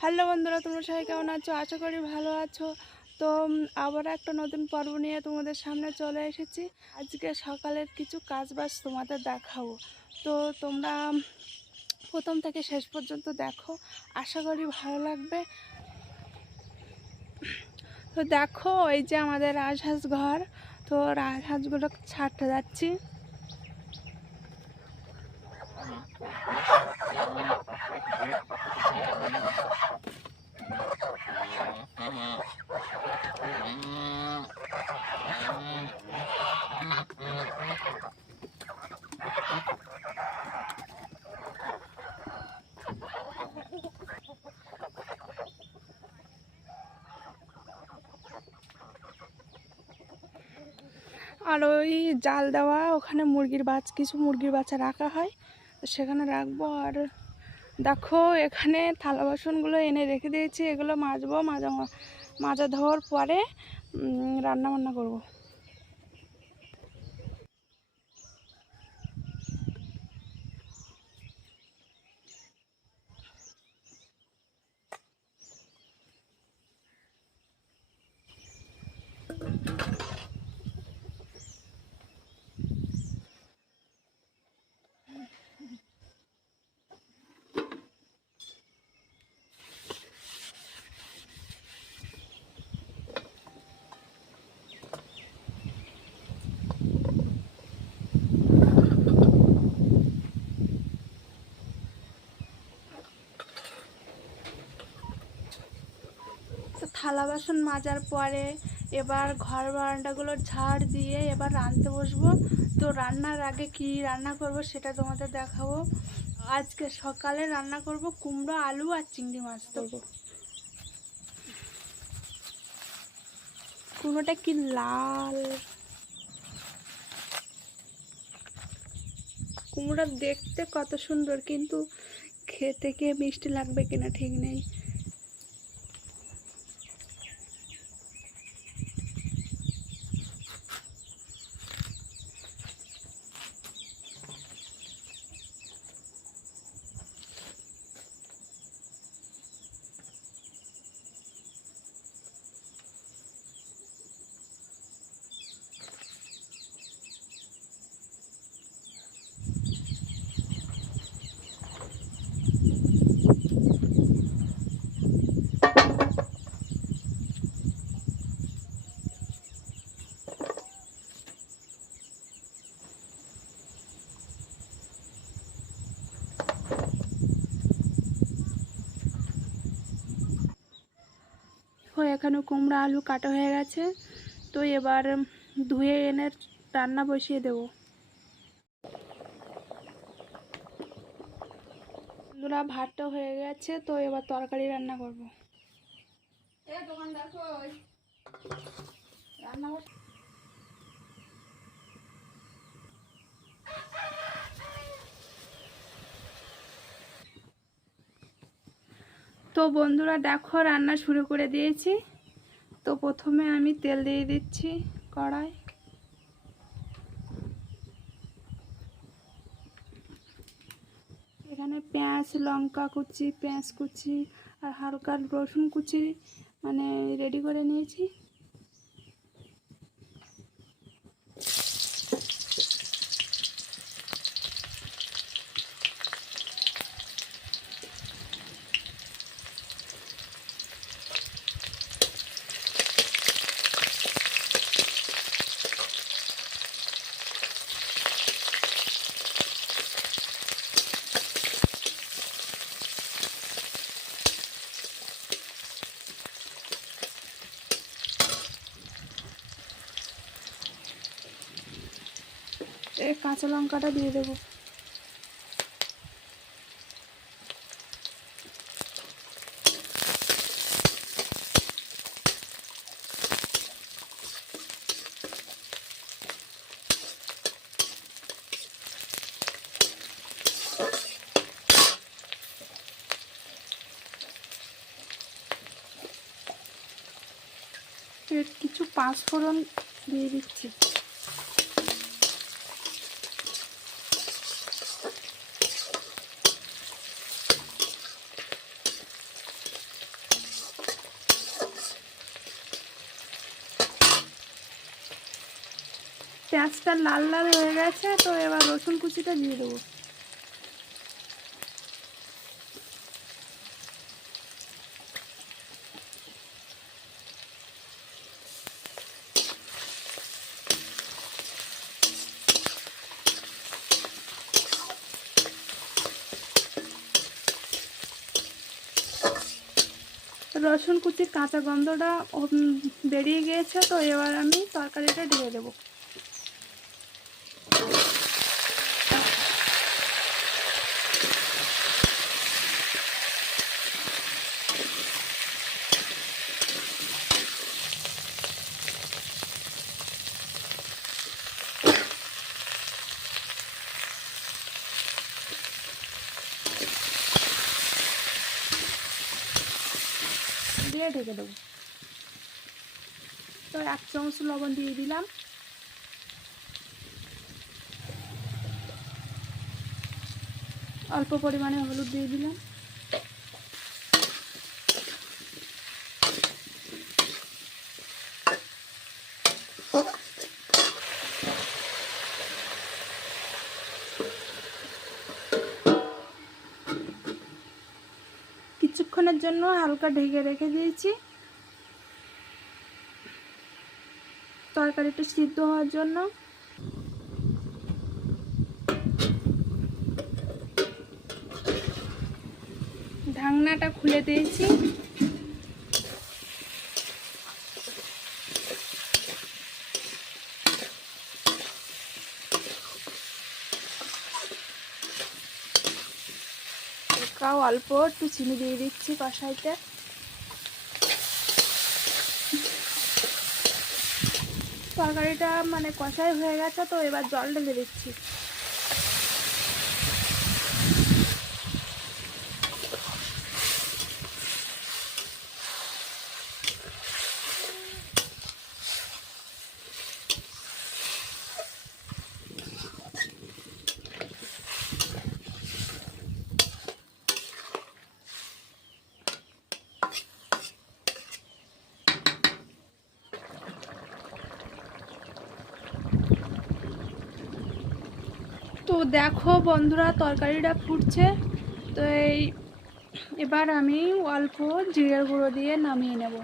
Hello বন্ধুরা, তোমরা সবাই কেমন আছো? আশা করি ভালো আছো। তো আবার একটা নতুন পর্ব নিয়ে তোমাদের সামনে চলে এসেছি। আজকে সকালের কিছু কাজ বাজ তোমাদের দেখাবো। তো, তোমরা প্রথম থেকে শেষ পর্যন্ত দেখো। আশা করি ভালো লাগবে। তো দেখো, এই যে আমাদের রাজহাঁস ঘর। তো রাজহাঁসগুলো ছাড়তে যাচ্ছি। আর ওই জাল দেওয়া, ওখানে মুরগির বাচ কিছু মুরগির বাচ্চা রাখা হয়। সেখানে রাখব আর দেখো এখানে থালা বাসনগুলো এনে রেখে দিয়েছি। এগুলো মাজবো, মাজা মাজা ধোয়ার পরে রান্না বান্না করব। তো থালা বাসন মাজার পরে এবার ঘর বারান্দাগুলো ঝাড় দিয়ে এবার রাঁধতে বসবো। তো রান্নার আগে কি রান্না করব সেটা তোমাদের দেখাবো। আজকে সকালে রান্না করব কুমড়ো আলু আর চিংড়ি মাছ। দেবো কুমড়োটা কি লাল? কুমড়োটা দেখতে কত সুন্দর কিন্তু খেতে গিয়ে মিষ্টি লাগবে কিনা ঠিক নেই। এখানে কুমড়া, আলু কাটা হয়ে গেছে। তো এবার ধুয়ে এনে রান্না বসিয়ে দেব। বন্ধুরা, ভাতটা হয়ে গেছে, তো এবার তরকারি রান্না করব। রান্না তো বন্ধুরা দেখো রান্না শুরু করে দিয়েছি। তো প্রথমে আমি তেল দিয়ে দিচ্ছি কড়াই। এখানে পেঁয়াজ, লঙ্কা কুচি, পেঁয়াজ কুচি আর হালকা রসুন কুচি মানে রেডি করে নিয়েছি। কাঁচা লঙ্কাটা দিয়ে দেবো। কিছু পাঁচফোড়ন দিয়ে দিচ্ছি। পেঁয়াজটা লাল লাল হয়ে গেছে, তো এবার রসুন কুচিটা দিয়ে দেবো। রসুন কুচির কাঁচা গন্ধটা বেরিয়ে গিয়েছে, তো এবার আমি তরকারিটা ঢেলে দেবো। দিয়ে ঢেকে দেবো। তো এক চামচ লবণ দিয়ে দিলাম। অল্প পরিমাণে হলুদ দিয়ে দিলাম। কিছুক্ষণের জন্য হালকা ঢেকে রেখে দিয়েছি। তরকারিটা সিদ্ধ হওয়ার জন্য। ঢাকনাটা খুলে দিয়েছি। হালকাও অল্প, একটু চিনি দিয়ে দিচ্ছি কষাইতে। তরকারিটা মানে কষাই হয়ে গেছে, তো এবার জল ঢেলে দিচ্ছি। দেখো বন্ধুরা তরকারিটা ফুটছে। তো এই এবার আমি অল্প জিরের গুঁড়ো দিয়ে নামিয়ে নেব।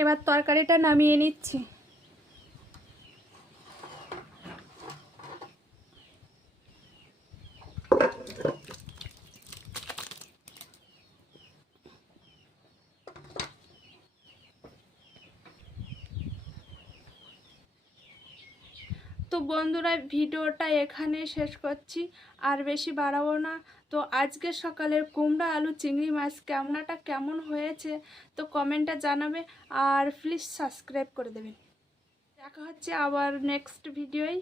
এবার তরকারিটা নামিয়ে নিচ্ছি। তো বন্ধুরা ভিডিওটা এখানে শেষ করছি। আর বেশি বাড়াবো না। তো আজকে সকালের কুমড়া, আলু, চিংড়ি মাছ কেমনাটা, কেমন হয়েছে তো কমেন্টটা জানাবে আর প্লিজ সাবস্ক্রাইব করে দেবেন। দেখা হচ্ছে আবার নেক্সট ভিডিওয়